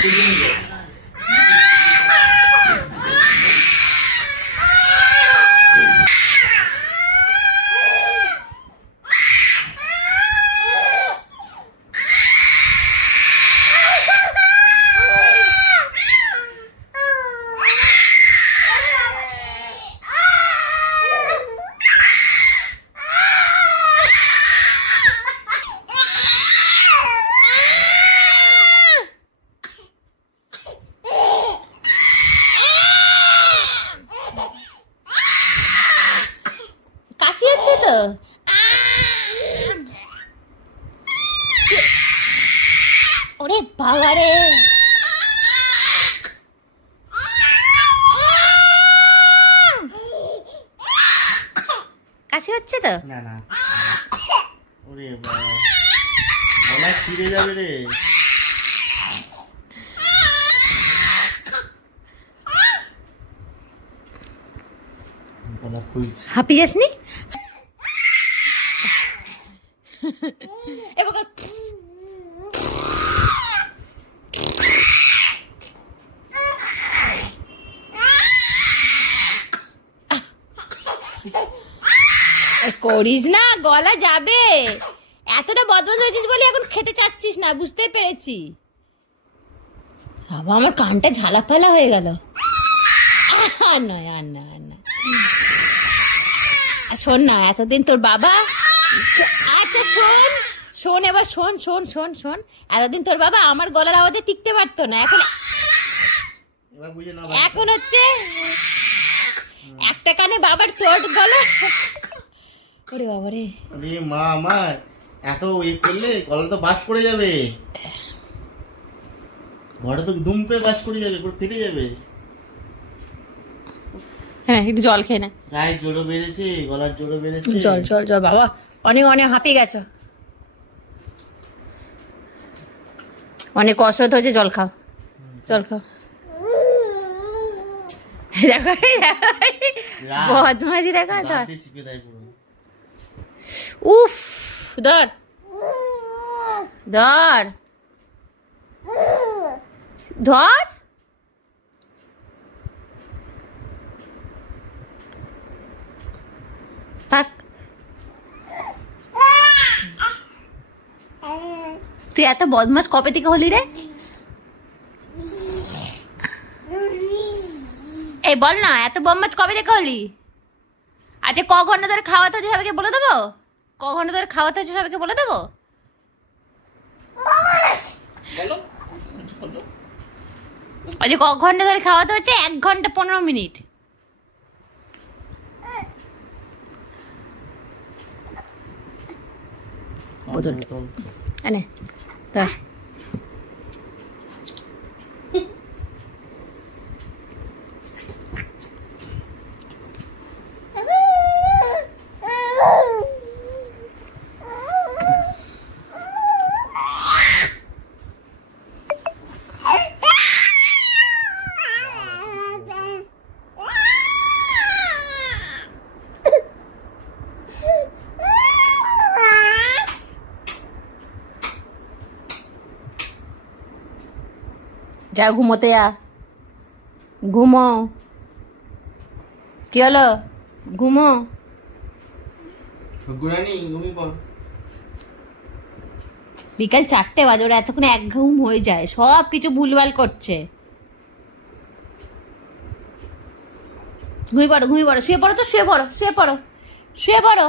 Sige. বাবা রে কাশি হচ্ছে তো? না না। ওরে বাবা। গলা ছিঁড়ে যাবে রে। গলা খুলছে। হাঁপি যাসনি? করিস না গলা যাবে। এতটা বদমাশ হয়েছিস বলে এখন খেতে চাচ্ছিস না বুঝতে পেরেছি। বাবা আমার কানটা ঝালা ফেলা হয়ে গেল। আর নয় আর নয় আর আর শোন না এতদিন তোর বাবা আচ্ছা শোন শোন এবার শোন শোন শোন শোন। এতদিন তোর বাবা আমার গলার আওয়াজে টিকতে পারতো না এখন না এখন হচ্ছে একটা কানে বাবার তোর গলা। ওরে বাবা রে আরে মা আমার এত এ করলে গলা তো বাস পড়ে যাবে। ঘরে তো দুম করে বাস পড়ে যাবে পুরো ফেটে যাবে। হ্যাঁ একটু জল খেয়ে না। গায়ে জোরও বেড়েছে গলার জোরও বেড়েছে। জল জল জল বাবা অনেক অনেক হাঁপিয়ে গেছো। অনেক কসরত হয়েছে জল খাও। জল খাও। দেখো। বদমাজি দেখো ধর উফ ধর। ধর। ধর। থাক। তুই এত বদমাস কবে থেকে হলি রে? এই বল না এত বদমাস কবে থেকে হলি? আচ্ছা ক ঘণ্টা ধরে খাওয়াতে হচ্ছে সবাইকে বলে দেবো? ক ঘণ্টা ধরে খাওয়াতে হচ্ছে সবাইকে বলে দেবো? আচ্ছা ক ঘণ্টা ধরে খাওয়াতে হচ্ছে? এক ঘণ্টা পনেরো মিনিট। বোতল। এনে তা যা ঘুমোতে যা ঘুমো। কি হলো? ঘুমো। বিকাল চারটে বাজে ওরা এতক্ষণ এক ঘুম হয়ে যায় সব কিছু ভুলভাল করছে। ঘুমিয়ে পড়ো ঘুমিয়ে পড়ো শুয়ে পড়ো তো শুয়ে পড়ো শুয়ে পড়ো শুয়ে পড়ো।